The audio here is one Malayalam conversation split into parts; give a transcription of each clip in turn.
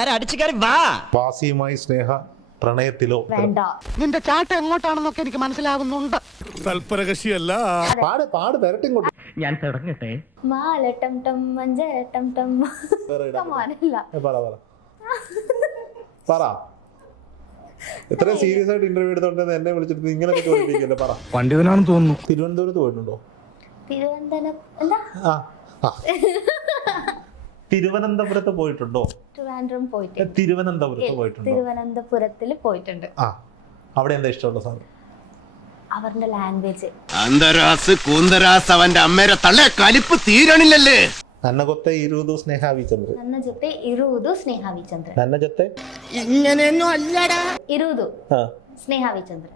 എല്ലാരും അടിച്ചു കയറി വാ. വാസിയുമായി സ്നേഹ പ്രണയത്തിലോ? വേണ്ട. നിന്റെ ചാട്ട എങ്ങോട്ടാണെന്നൊക്കെ എനിക്ക് മനസ്സിലാവുന്നുണ്ട്. തൽപരകശിയല്ല. പാട് വരട്ടിങ്ങോട്ട്. ഞാൻ തുടങ്ങട്ടെ. മാലട്ടം ടം മഞ്ചരട്ടം ടം. കമാനല്ല. പറ. ഇത്രയും സീരിയസ് ആയിട്ട് ഇന്റർവ്യൂ എടുത്തോണ്ട് എന്നെ വിളിച്ചിട്ട് ഇങ്ങനെയൊക്കെ ചോദിപ്പിക്കല്ലേ? പറ. പണ്ഡിതനാണെന്ന് തോന്നുന്നു. തിരുവനന്തപുരത്ത് പോയിട്ടുണ്ടോ? തിരുവനന്തപുരത്ത് പോയിട്ടുണ്ടോ? തിരുവനന്തപുരത്ത് പോയിട്ടുണ്ടോ? തിരുവനന്തപുരത്തിൽ പോയിട്ടുണ്ട്. അവിടെ എന്താ ഇഷ്ടമുള്ള സാധനം? അവരുടെ ലാംഗ്വേജ്. അന്തരാസ് കൂന്തരാസ് അവന്റെ അമ്മേരെ തള്ളേ കലിപ്പ് തീരണില്ലല്ലേ. ನನ್ನ ಗೊತ್ತೇ ಇರುವುದು ಸ್ನೇಹಾವಿ ಚಂದ್ರ. ನನ್ನ ಜೊತೆ ಇರುವುದು ಸ್ನೇಹಾವಿ ಚಂದ್ರ. ನನ್ನ ಜೊತೆ ഇങ്ങനെയൊന്നും അല്ലടാ. ഇരുವುದು സ്നേഹാവി ചന്ദ്ര.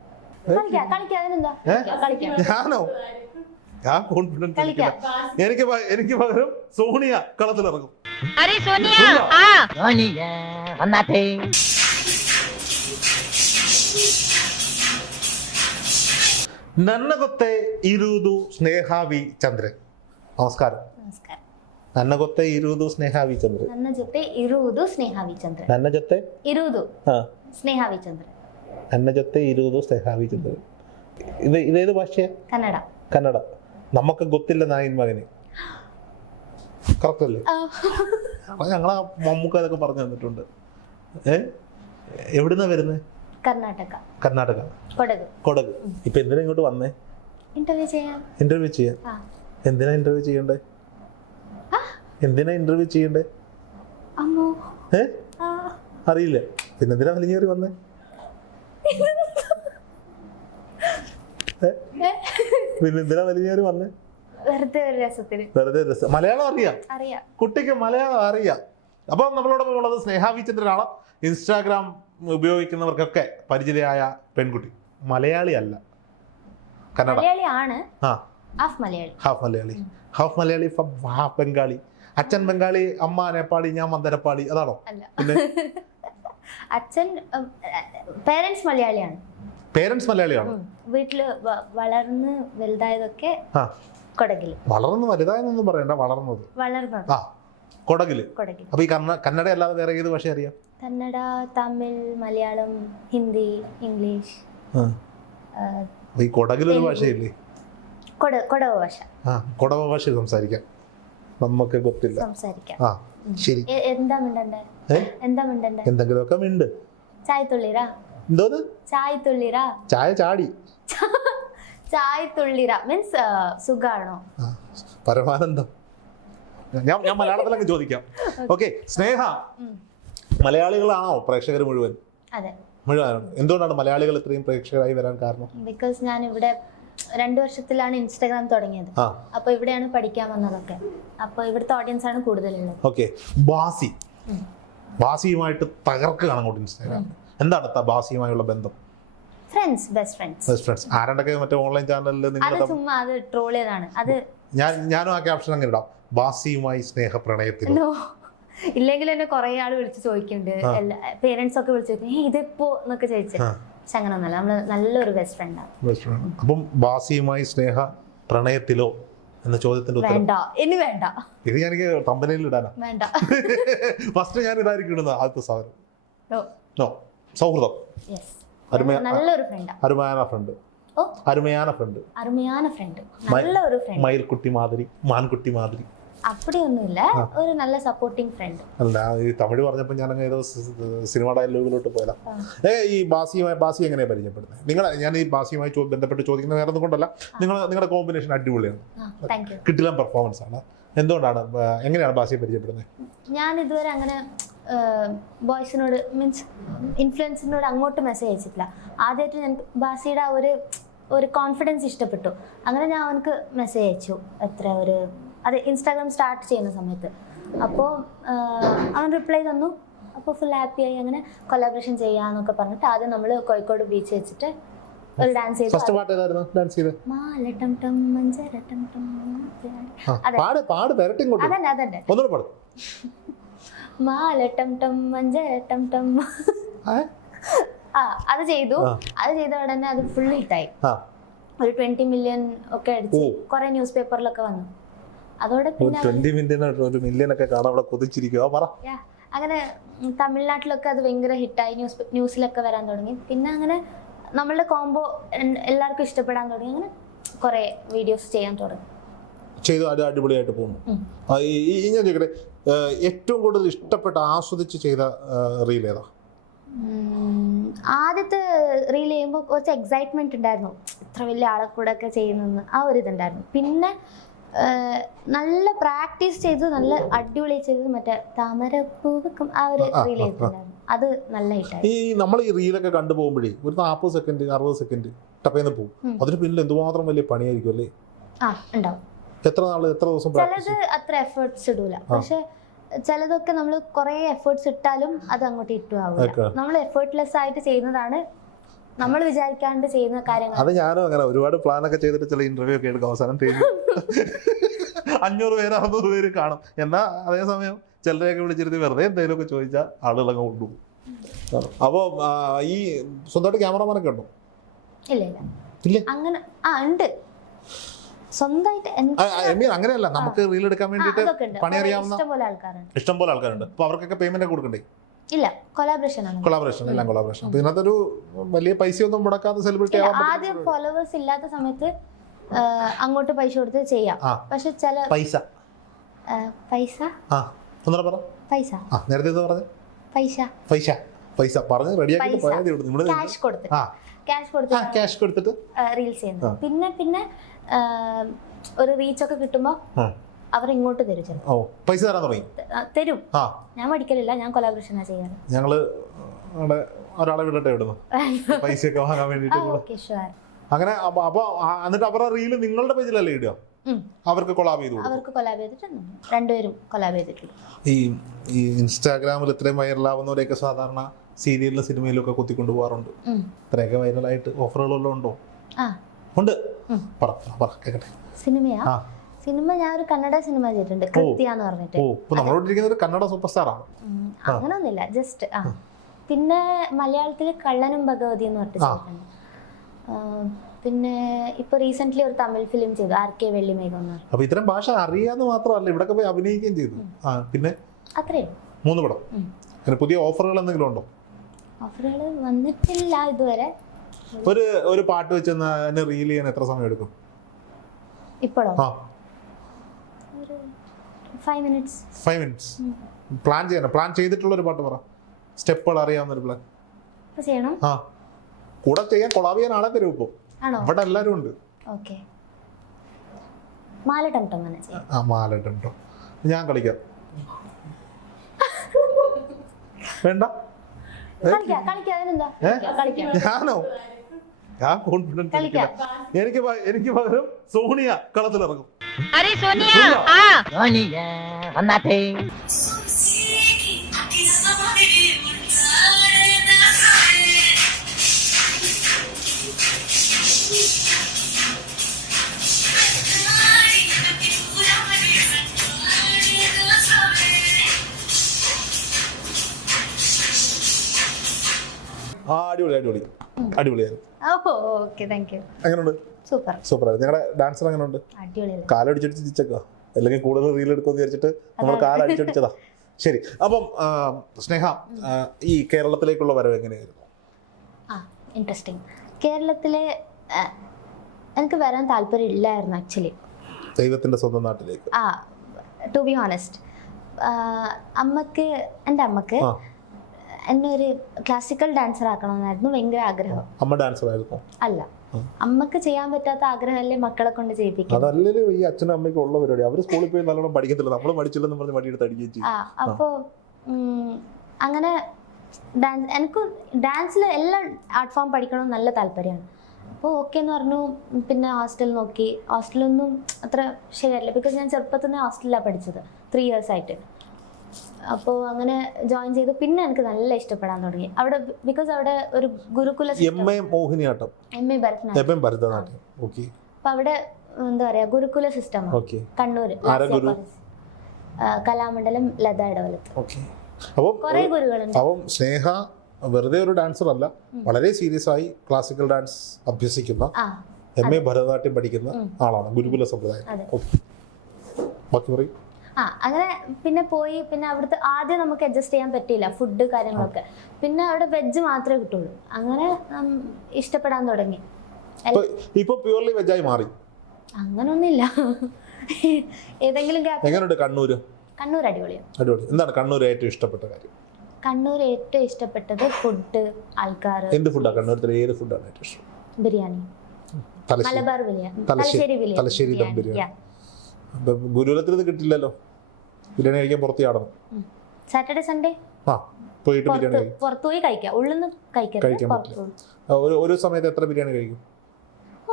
കളിക്കാം അതിനെന്താ? ഞാനോ? ഞാൻ കോൺഫിഡൻസ് എനിക്ക് പകരം സോണിയ കളത്തിലിറങ്ങും. ನನ್ನ ಗೊತ್ತೇ ಇರುವುದು ಸ್ನೇಹಾವಿ ಚಂದ್ರನ್. ನಮಸ್ಕಾರ. ನಮಸ್ಕಾರ. ನನ್ನ ಗೊತ್ತೇ ಇರುವುದು ಸ್ನೇಹಾವಿ ಚಂದ್ರ. ನನ್ನ ಜೊತೆ ಇರುವುದು ಸ್ನೇಹಾವಿ ಚಂದ್ರ. ನನ್ನ ಜೊತೆ ಇರುವುದು ಸ್ನೇಹಾವಿ ಚಂದ್ರ. ನನ್ನ ಜೊತೆ ಇರುವುದು ಸ್ನೇಹಾವಿ ಚಂದ್ರ. ഇതേത് ഭാഷയാ? കന്നഡ. കന്നഡ. നമുക്ക് ಗೊತ್ತಿಲ್ಲ നായിൻ മകന്. കറക്റ്റ് അല്ലേ? ഞങ്ങളാ മമ്മൂക്ക അതൊക്കെ പറഞ്ഞു തന്നിട്ടുണ്ട്. എവിടുന്നാ വരുന്നത്? കർണാടക. കർണാടക. കൊടക്. ഇപ്പൊ എന്തിനാ ഇങ്ങോട്ട് വന്നേ? ഇന്റർവ്യൂ ചെയ്യാൻ. എന്തിനാ ഇന്റർവ്യൂ ചെയ്യണ്ടേ? അറിയില്ല. പിന്നെ എന്തിനാ വലിഞ്ഞേറി വന്നേ? വെറുതെ രസം. മലയാളം അറിയാം. കുട്ടിക്ക് മലയാളം അറിയാം. അപ്പം നമ്മളോടൊപ്പം ഉള്ളത് സ്നേഹാവി ചന്ദ്രനാണ്. ഇൻസ്റ്റാഗ്രാം ഉപയോഗിക്കുന്നവർക്കൊക്കെ പരിചിതയായ പെൺകുട്ടി. മലയാളി അല്ല, കന്നഡ. Half Malayali, half Bengali. അച്ഛൻ ബംഗാളി, അമ്മ നേപ്പാളി, ഞാൻ മന്ദരപ്പാളി. അതാണോ? പിന്നെ അച്ഛൻ പേരൻസ് മലയാളിയാണ്. വീട്ടില് വളർന്ന് വലുതായതൊക്കെ കൊടകില്. വളർന്ന് വലുതായെന്നൊന്നും പറയണ്ട, വളർന്നത് കൊടകില്. അപ്പൊ ഈ കന്നഡ അല്ലാതെ വേറെ ഏത് ഭാഷ അറിയാം? കന്നഡ, തമിഴ്, മലയാളം, ഹിന്ദി, ഇംഗ്ലീഷ്. ഈ കൊടകിലൊരു ഭാഷയില്ലേ? കൊടവ ഭാഷ. കൊടവ ഭാഷ സംസാരിക്കാം. നമുക്ക് ಗೊತ್ತಿಲ್ಲ. ശരി. എന്താ മിണ്ടണ്ടേ? എന്തെങ്കിലുമൊക്കെ മിണ്ട്. ചായ തുള്ളിരാ. എന്തോന്ന്? ചായ തുള്ളിരാ. ചായ ചാടി. ചായ തുള്ളിരാ മീൻസ് സുഖാണോ? പരമാനന്ദം. ഞാൻ മലയാളത്തിലൊക്കെ ചോദിക്കാം. ഓക്കെ. സ്നേഹ, മലയാളികളാണോ പ്രേക്ഷകർ മുഴുവൻ? അതെ, മുഴുവൻ. എന്തുകൊണ്ടാണ് മലയാളികൾ ഇത്രയും പ്രേക്ഷകരായി വരാൻ കാരണം? ബിക്കോസ് ഞാൻ ഇവിടെ 2 വർഷത്തിലാണ് ഇൻസ്റ്റാഗ്രാം തുടങ്ങിയത്. അപ്പൊ ഇവിടെയാണ് പഠിക്കാൻ വന്നതൊക്കെ. അപ്പൊ ഇവിടുത്തെ ഓഡിയൻസ് ആണ് കൂടുതലുള്ളത്. ഓക്കെ. ബാസിയുമായിട്ട് തകർക്കുകയാണ് അങ്ങോട്ട് ഇൻസ്റ്റാഗ്രാം. എന്താണ് ബാസിയുമായുള്ള ബന്ധം? Best friends. ആരണ്ടൊക്കെ മറ്റേ ഓൺലൈൻ ചാനലിൽ ചുമ്മാ അത് ട്രോൾ ചെയ്താണ്. അത് ഞാനും ആ ക്യാപ്ഷൻ അങ്ങനെ ഇടാം, ബാസിയുമായി സ്നേഹ പ്രണയത്തിൽ. ഇല്ലെങ്കിൽ എന്നെ കുറെ ആള് വിളിച്ച് ചോദിക്കുന്നുണ്ട്, പേരൻസ് ഒക്കെ വിളിച്ചു ചോദിക്കും ഇതിപ്പോ എന്നൊക്കെ ചോദിച്ചു. പക്ഷെ അങ്ങനെ ഒന്നല്ല, നമ്മള് നല്ലൊരു ബെസ്റ്റ് ഫ്രണ്ടാണ്. അപ്പം ബാസിയുമായി സ്നേഹ പ്രണയത്തിലോ എന്ന ചോദ്യത്തിന്റെ ഉത്തരം വേണ്ട. ഇത് ഞാൻ തമ്പനയിൽ ഇടാനാ. വേണ്ട. ഫസ്റ്റ് ഞാൻ ഇതായിരിക്കും ഇടുന്നത്. ആദ്യത്തെ സാധനം സൗഹൃദം. നല്ലൊരു ഫ്രണ്ട്. അരുമയാന ഫ്രണ്ട്. നല്ലൊരു ഫ്രണ്ട്. മയിൽക്കുട്ടി മാതിരി, മാൻകുട്ടി മാതിരി. അപ്പടിയൊന്നുമില്ല, ഒരു നല്ല സപ്പോർട്ടിങ് ഫ്രണ്ട്. അല്ല, ഈ തമിഴ് പറഞ്ഞപ്പോൾ ഞാൻ ഏതോ സിനിമ ഡയലോഗിലോട്ട് പോയതാ. ഈ ബാസി എങ്ങനെയാ പരിചയപ്പെടുന്നത്? ഞാൻ ഈ ബാസിയുമായി ബന്ധപ്പെട്ട് ചോദിക്കുന്ന വേറെ ഒന്നും കൊണ്ടല്ല, നിങ്ങളുടെ കോമ്പിനേഷൻ അടിപൊളിയാണ്. കിട്ടില്ല പെർഫോമൻസ് ആണ്. എന്തുകൊണ്ടാണ്, എങ്ങനെയാണ് ബാസിയെ പരിചയപ്പെടുന്നത്? ഞാൻ ഇതുവരെ അങ്ങനെ ബോയ്സിനോട് മീൻസ് ഇൻഫ്ലുവൻസിനോട് അങ്ങോട്ട് മെസ്സേജ് അയച്ചിട്ടില്ല. ആദ്യമായിട്ട് ഞങ്ങൾക്ക് ബാസിയുടെ ഒരു കോൺഫിഡൻസ് ഇഷ്ടപ്പെട്ടു. അങ്ങനെ ഞാൻ അവനക്ക് മെസ്സേജ് അയച്ചു. അത് ഇൻസ്റ്റാഗ്രാം സ്റ്റാർട്ട് ചെയ്യുന്ന സമയത്ത്. അപ്പോൾ അവൻ റിപ്ലൈ തന്നു. അപ്പോൾ ഫുൾ ഹാപ്പിയായി. അങ്ങനെ കൊലാബറേഷൻ ചെയ്യാന്നൊക്കെ പറഞ്ഞിട്ട് ആദ്യം നമ്മൾ കോഴിക്കോട് ബീച്ച് വെച്ചിട്ട് ഒരു ഡാൻസ് ചെയ്തു. അത് ചെയ്തു. അത് ചെയ്ത ഉടനെ അത് ഫുൾ ഹിറ്റായി. ഒരു 20 മില്യൺ ഒക്കെ അടിച്ച് കുറെ ന്യൂസ് പേപ്പറിലൊക്കെ വന്നു. അതോടെ പിന്നെ അങ്ങനെ തമിഴ്നാട്ടിലൊക്കെ അത് ഭയങ്കര ഹിറ്റായി, ന്യൂസിലൊക്കെ വരാൻ തുടങ്ങി. പിന്നെ അങ്ങനെ നമ്മളുടെ കോംബോ എല്ലാവർക്കും ഇഷ്ടപ്പെടാൻ തുടങ്ങി. അങ്ങനെ കുറേ വീഡിയോസ് ചെയ്യാൻ തുടങ്ങി. ചെയ്ത് അടിപൊളിയായിട്ട് പോകുന്നു. ഞാൻ ചോദിക്കട്ടെ, ഏറ്റവും കൂടുതൽ ഇഷ്ടപ്പെട്ട ആസ്വദിച്ച് ചെയ്ത റീൽ ഏതാ? ആദ്യത്തെ റീൽ ചെയ്യുമ്പോൾ കുറച്ച് എക്സൈറ്റ്മെന്റ് ഉണ്ടായിരുന്നു, ഇത്ര വലിയ ആളെ കൂടെ ഒക്കെ ചെയ്യുന്നെന്ന്, ആ ഒരു ഇതുണ്ടായിരുന്നു. പിന്നെ നല്ല പ്രാക്ടീസ് ചെയ്ത് നല്ല അടിപൊളി ചെയ്തത് മറ്റേ താമരപ്പൂവക്കും ആ ഒരു റീൽ ചെയ്തിട്ടുണ്ടായിരുന്നു. അത് നല്ല ഹിറ്റായി. ഈ നമ്മൾ ഈ റീലൊക്കെ കണ്ടുപോകുമ്പോഴേ ഒരു 40 സെക്കൻഡ് 60 സെക്കൻഡ് ടപ്പേന്ന് പോകും. അതിന് പിന്നിൽ എന്തുമാത്രം വലിയ പണിയായിരിക്കും അല്ലേ? ഉണ്ടാവും. എത്ര ദിവസം? ചിലത് അത്ര എഫേർട്സ് ഇടൂല, പക്ഷെ ചിലതൊക്കെ നമ്മൾ കുറെ എഫേർട്സ് ഇട്ടാലും അത് അങ്ങോട്ട് ഇട്ടുമാവില്ല. നമ്മൾ എഫേർട്ട്ലെസ് ആയിട്ട് ചെയ്യുന്നതാണ് നമ്മൾ വിചാരിക്കാണ്ട് ചെയ്യുന്ന കാര്യങ്ങൾ. അത് ഞാനും അങ്ങനെ ഒരുപാട് പ്ലാനൊക്കെ ചെയ്തിട്ട് ചില ഇന്റർവ്യൂ ഒക്കെ എടുക്കും, അവസാനം 500 പേര് 600 പേര് കാണും. എന്നാ അതേസമയം ചിലരെയൊക്കെ വിളിച്ചിരുത്തി വെറുതെ എന്തെങ്കിലുമൊക്കെ ചോദിച്ചാൽ ആളുകളൊക്കെ കൊണ്ടുപോകും. അപ്പോൾ ഈ സ്വന്തമായിട്ട് ക്യാമറമാനൊക്കെ ഉണ്ടോ? ഇല്ല അങ്ങനെ ഉണ്ട് സ്വന്തമായിട്ട്. അങ്ങനെയല്ല, നമുക്ക് റീൽ എടുക്കാൻ വേണ്ടിയിട്ട് പണി അറിയാവുന്ന ഇഷ്ടം പോലെ ആൾക്കാരുണ്ട്. അപ്പൊ അവർക്കൊക്കെ പേയ്മെന്റ് കൊടുക്കണ്ടേ? ഇല്ല, കൊളാബറേഷൻ എല്ലാം കൊളാബറേഷൻ. അപ്പൊ ഇതിനകത്തൊരു വലിയ പൈസയൊന്നും മുടക്കാതെ സെലിബ്രിറ്റി ആദ്യം ഫോളോവേഴ്സ് ഇല്ലാത്ത സമയത്ത് അങ്ങോട്ട് പൈസ കൊടുത്ത് ചെയ്യാം. പക്ഷെ ചില പൈസ പറഞ്ഞ് റെഡിയാക്കി ക്യാഷ് കൊടുത്തിട്ട് റീൽസ് ചെയ്യുന്നത്. പിന്നെ ഒരു റീച്ച് ഒക്കെ കിട്ടുമ്പോ അവർ ഇങ്ങോട്ട് തരും. പൈസ തരാൻ തുടങ്ങി തരും. ഞാൻ പഠിക്കലില്ല, ഞാൻ കൊളാബറേഷനാ ചെയ്യാറ്. ഞങ്ങള് ഒരാളെ വിടട്ടെ ഇവിടുന്ന് പൈസയൊക്കെ വാങ്ങാൻ വേണ്ടിട്ട്. അങ്ങനെ അപ്പൊ എന്നിട്ട് അവരുടെ റീല് നിങ്ങളുടെ പേജിലല്ലേ ഇടുക? അവർക്ക് കൊളാബ് ചെയ്തിട്ട് രണ്ടുപേരും കൊളാബ് ചെയ്തിട്ടുണ്ട്. ഈ ഇൻസ്റ്റാഗ്രാമിൽ ഇത്രയും വൈറലാവുന്നവരെയൊക്കെ സാധാരണ സീരിയലിലും സിനിമയിലും ഒക്കെ കുത്തിക്കൊണ്ടു പോകാറുണ്ട്. ഇത്രയൊക്കെ വൈറലായിട്ട് ഓഫറുകളെല്ലാം ഉണ്ടോ? ഉണ്ട്, കേട്ടെ. സിനിമ ഞാൻ ഒരു കന്നഡ സിനിമ ചെയ്തിട്ടുണ്ട്, കൃത്യ എന്ന് പറഞ്ഞിട്ട്. കന്നഡ സൂപ്പർ സ്റ്റാർ ആണ്. അങ്ങനൊന്നുമില്ല, ജസ്റ്റ്. പിന്നെ മലയാളത്തില് കള്ളനും ഭഗവതി എന്ന് പറഞ്ഞിട്ട് ചെയ്തിട്ടുണ്ട്. പിന്നെ ഇപ്പൊ റീസെന്റ് ഒരു തമിഴ് ഫിലിം ചെയ്തു, RK വെള്ളിമേഘം. അപ്പൊ ഇത്തരം ഭാഷ അറിയാന്ന് മാത്രമല്ല ഇവിടെ പോയി അഭിനയിക്കുകയും ചെയ്തു. പിന്നെ അത്രയും 3 പടം. പുതിയ ഓഫറുകൾ എന്തെങ്കിലും ഉണ്ടോ? ഓഫറുകൾ വന്നിട്ടില്ല ഇതുവരെ. ഒരു പാട്ട് വെച്ച് റീൽ ചെയ്യാൻ എത്ര സമയം എടുക്കും? ഇപ്പോഴോ? ഒരു 5 മിനിറ്റ്സ്. പ്ലാൻ ചെയ്തിട്ടുള്ള ഒരു പാട്ട് പറ, സ്റ്റെപ്പുകൾ അറിയാവുന്ന ഒരു പ്ലാൻ ചെയ്യണം. കൂടെ ചെയ്യാൻ കൊളാബ് ചെയ്യാൻ ആളെ തരും. ഇപ്പൊ ഇവിടെ എല്ലാരും ഉണ്ട്. മാലട്ടോ ഞാൻ കളിക്കാം. വേണ്ട, ഞാനോ? ഞാൻ കോൺഫിഡൻസ് എനിക്ക് പകരം സോണിയ കളത്തിലിറങ്ങും. അടിപൊളിയായിരുന്നു. സൂപ്പറായിരുന്നു. നിങ്ങളുടെ ഡാൻസർ എങ്ങനെയുണ്ട്? കാലടിച്ചടിച്ച് ചിരിച്ചേക്കാ, അല്ലെങ്കിൽ കൂടുതൽ റീൽ എടുക്കുമെന്ന് വിചാരിച്ചിട്ട് നമ്മൾ കാലടിച്ചടിച്ചതാ. ശരി, അപ്പം സ്നേഹ, ഈ കേരളത്തിലേക്കുള്ള വരവ് എങ്ങനെയായിരുന്നു? ഇൻട്രസ്റ്റിംഗ്. കേരളത്തിലെ എനിക്ക് വരാൻ താല്പര്യം ഇല്ലായിരുന്നു ആക്ച്വലി, ദൈവത്തിന്റെ സ്വന്തം നാട്ടിലേക്ക്. ടു ബി ഓണസ്റ്റ്, എൻ്റെ അമ്മക്ക് എന്നെ ഒരു ക്ലാസിക്കൽ ഡാൻസർ ആക്കണമെന്നായിരുന്നു ഭയങ്കര ആഗ്രഹം. അമ്മ ഡാൻസർ ആയിരുന്നു? അല്ല, അമ്മക്ക് ചെയ്യാൻ പറ്റാത്ത ആഗ്രഹമല്ലേ മക്കളെ കൊണ്ട് ചെയ്യിപ്പിക്കും. അതല്ലല്ലോ ഈ അച്ഛനും അമ്മയ്ക്കും ഉള്ള പരിപാടി. അവര് സ്കൂളിൽ പോയി നല്ലോണം പഠിക്കത്തില്ല, നമ്മൾ പഠിച്ചില്ലെന്ന് പറഞ്ഞ് വടിയെടുത്ത് അടിക്കുകയും ചെയ്യും. അപ്പോ അങ്ങനെ എനിക്ക് ഡാൻസിൽ എല്ലാ ആർട്ട് ഫോം പഠിക്കണം നല്ല താല്പര്യമാണ്. അപ്പോൾ ഓക്കെ എന്ന് പറഞ്ഞു. പിന്നെ ഹോസ്റ്റൽ നോക്കി. ഹോസ്റ്റലൊന്നും അത്ര ശരിയല്ല, ബിക്കോസ് ഞാൻ ചെറുപ്പത്തിൽ നിന്ന് ഹോസ്റ്റലിലാണ് പഠിച്ചത് 3 years ആയിട്ട്. അപ്പോൾ അങ്ങനെ ജോയിൻ ചെയ്തു. പിന്നെ എനിക്ക് നല്ല ഇഷ്ടപ്പെടാൻ തുടങ്ങി അവിടെ, ബിക്കോസ് അവിടെ ഒരു ഗുരുകുല മോഹിനിയാട്ടം, ഭരതനാട്യം. അപ്പൊ അവിടെ എന്താ പറയാ, ഗുരുകുല സിസ്റ്റമാണ്. കണ്ണൂര് കലാമണ്ഡലം ലത ഇടവലത്ത് കുറെ ഗുരുകളുണ്ട്. അപ്പം സ്നേഹ വെറുതെ ഒരു ഡാൻസർ അല്ല, വളരെ സീരിയസ് ആയി ക്ലാസിക്കൽ ഡാൻസ് അഭ്യസിക്കുന്ന, MA ഭരതനാട്യം പഠിക്കുന്ന ആളാണ്, ഗുരുകുല സമ്പ്രദായം. ബാക്കി പറയും. അങ്ങനെ പിന്നെ പോയി. പിന്നെ അവിടുത്തെ ആദ്യം നമുക്ക് അഡ്ജസ്റ്റ് ചെയ്യാൻ പറ്റിയില്ല ഫുഡ് കാര്യങ്ങളൊക്കെ. പിന്നെ അവിടെ വെജ് മാത്രമേ കിട്ടുള്ളൂ. അങ്ങനെ ഇഷ്ടപ്പെടാൻ തുടങ്ങി. ഇപ്പൊ പ്യൂർലി വെജായി മാറി? അങ്ങനൊന്നുമില്ല. ഏതെങ്കിലും എങ്ങനെയുണ്ട് കണ്ണൂര്? കണ്ണൂർ അടിപൊളിയാണ്. അടിപൊളി. എന്താണ് കണ്ണൂർ ഏറ്റവും ഇഷ്ടപ്പെട്ട കാര്യം? കണ്ണൂർ ഏറ്റവും ഇഷ്ടപ്പെട്ടത് ഫുഡ്, ആൾക്കാർ. എന്ത് ഫുഡാണ് കണ്ണൂരത്തിലെ? ഏത് ഫുഡാണ് ഏറ്റവും ഇഷ്ടം? ബിരിയാണി, മലബാർ ബിരിയാണി, തലശ്ശേരി ദം ബിരിയാണി. ഗുരുകുലത്തിൽ ഇത് കിട്ടില്ലല്ലോ, ബിരിയാണി കഴിക്കാൻ പുറത്ത് ചാടണം. സാറ്റർഡേ സൺഡേ പോയിട്ട് ബിരിയാണി പുറത്തു പോയി കഴിക്കാം, ഉള്ളിൽ കഴിക്കാൻ പറ്റില്ല. ഒരു സമയത്ത് എത്ര ബിരിയാണി കഴിക്കും?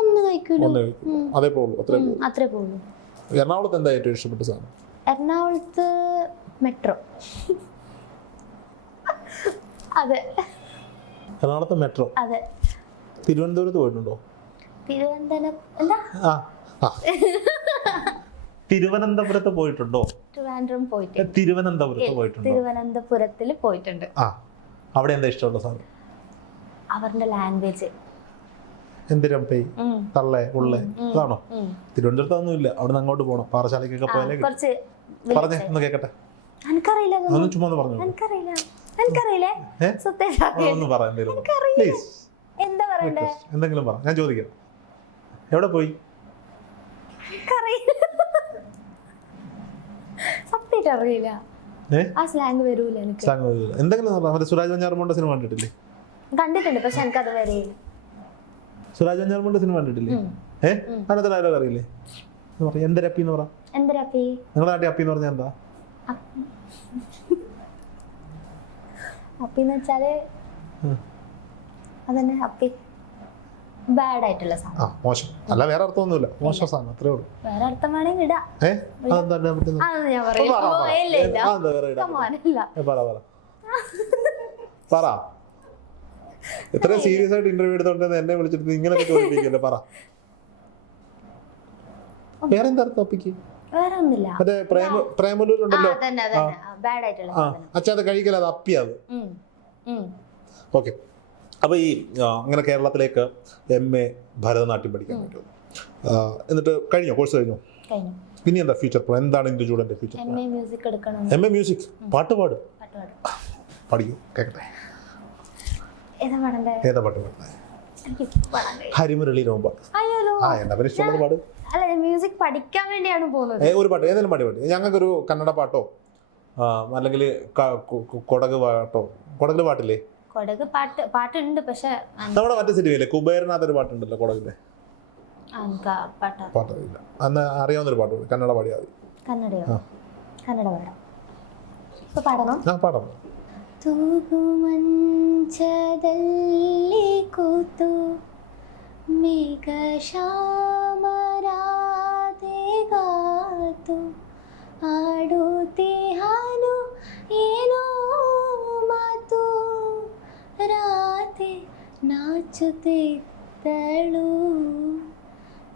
ഒന്ന് കഴിക്കൂലോ, അതേ പോകുള്ളൂ, അത്രേ പോകുള്ളൂ. എറണാകുളത്ത് എന്താ ഏറ്റവും ഇഷ്ടപ്പെട്ട സാധനം? എറണാകുളത്ത് മെട്രോ. അതെ, എറണാകുളത്ത് മെട്രോ. അതെ. തിരുവനന്തപുരത്ത് പോയിട്ടുണ്ടോ? തിരുവനന്തപുരത്ത് പോയിട്ടുണ്ടോ? തിരുവനന്തപുരത്തിൽ പോയിട്ടുണ്ട്. അവിടെ എന്താ ഇഷ്ടമുള്ള സാധനം? അവരുടെ ലാംഗ്വേജ്. എന്തിരപ്പേ തള്ളേ ഉള്ളേ അതാണോ? തിരുവനന്തപുരത്ത് ഒന്നുമില്ല, അവിടെ നിന്ന് അങ്ങോട്ട് പോകണം. പാറശാലയ്ക്കൊക്കെ പോയാലേ പറഞ്ഞേ ഒന്ന് കേക്കട്ടെ. ഒന്ന് ചുമ്മാ പറഞ്ഞു. ഒന്ന് പറ, എന്താ പറയണ്ടേ? എന്തെങ്കിലും പറ, ഞാൻ ചോദിക്കാം. എവിടെ പോയി? സത്യമായിട്ട് അറിയില്ല. ആ സ്ലാങ് വരൂല എനിക്ക്. എന്തെങ്കിലും സുരാജ് വെഞ്ഞാറമ്മൂടിന്റെ സിനിമ കണ്ടിട്ടില്ലേ? കണ്ടിട്ടുണ്ട്, പക്ഷെ എനിക്കത് വരെയില്ല. സുരാജ് വെഞ്ഞാറമ്മൂടിന്റെ സിനിമ കണ്ടിട്ടില്ലേ? അതിനകത്ത് ഡയലോഗ് അറിയില്ലേ? എന്തരപ്പി എന്ന് പറ. എന്തരപ്പി? നിങ്ങളുടെ നാട്ടിൽ അപ്പി എന്ന് പറഞ്ഞാൽ എന്താ? അപ്പിന്ന് വെച്ചാല് അതന്നെ, അപ്പി ബാഡ് ആയിട്ടുള്ള സാധനം. മോശം അല്ല, വേറെ അർത്ഥമൊന്നുമില്ല, മോശം സാധനം, അത്രേ ഉള്ളൂ. വേറെ അർത്ഥം വേണമെങ്കിൽ ഇടാം. പറ. എത്ര സീരിയസ് ആയിട്ട് ഇന്റർവ്യൂ എടുത്തോണ്ട് എന്നെ വിളിച്ചിട്ട് ഇങ്ങനെയൊക്കെ ചോദിപ്പിക്കല്ലേ? പറ. വേറെ എന്താ അർത്ഥം അപ്പിക്ക്? വേറെ ഒന്നുമില്ല. മറ്റേ പ്രേമലൂരുണ്ടല്ലോ, അച്ഛാ അത് കഴിക്കല, അത് അപ്പിയത്. ഓക്കെ. അപ്പൊ ഈ അങ്ങനെ കേരളത്തിലേക്ക് MA ഭരതനാട്യം പഠിക്കാൻ പറ്റുമോ? എന്നിട്ട് കഴിഞ്ഞോ? കോഴ്സ് കഴിഞ്ഞോ? ഇനി എന്താ ഫ്യൂച്ചർ പ്ലാൻ? എന്താണ് ഇന്ദുചൂടന്റെ ഫ്യൂച്ചർ പ്ലാൻ? MA music. പാട്ട് പാട്, പഠിക്കൂ, കേക്കട്ടെ. ഏതാ പാട്ട് പാടുന്നത്? ഹരിമുരളി പാട്ട്. എന്നാ പിന്നെ ഇഷ്ടമുള്ളത് പാട്. മ്യൂസിക് പഠിക്കാൻ വേണ്ടിയാണ് പോകുന്നത്. ഒരു പാട്ട്, ഏതെങ്കിലും പാടി പാടി. ഞങ്ങൾക്കൊരു കന്നഡ പാട്ടോ അല്ലെങ്കിൽ കൊടക് പാട്ടോ. കൊടകില് പാട്ടില്ലേ? കൊടക് പാട്ടുണ്ട്, പക്ഷെ നമ്മുടെ മറ്റേ സിനിമയില്ലേ കുബേരനാഥൊരു പാട്ടുണ്ടല്ലോ കൊടകിലെ, പാട്ടില്ല. അന്ന് അറിയാവുന്നൊരു പാട്ട് കന്നഡ പാടിയാൽ മതി. കന്നഡ പാടണം. പാടാം. ತೂಗುಮಂಚದಲ್ಲಿ ಕೂತು ಮೇಘಶ್ಯಾಮರಾಧೆಗಾತು ಆಡುತ್ತಿಹನು ಏನೋ ಮಾತು ರಾಧೆ ನಾಚುತ್ತಿದ್ದಳು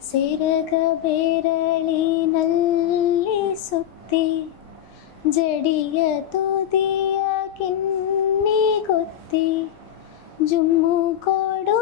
ಸೆರಗ ಬೆರಳಿನಲ್ಲಿ ಸುತ್ತಿ ಜಡಿಯ ತುದಿಯ ಕಿನ್ನಿ ಗೊತ್ತಿ ಜುಮ್ಮು ಕೊಡು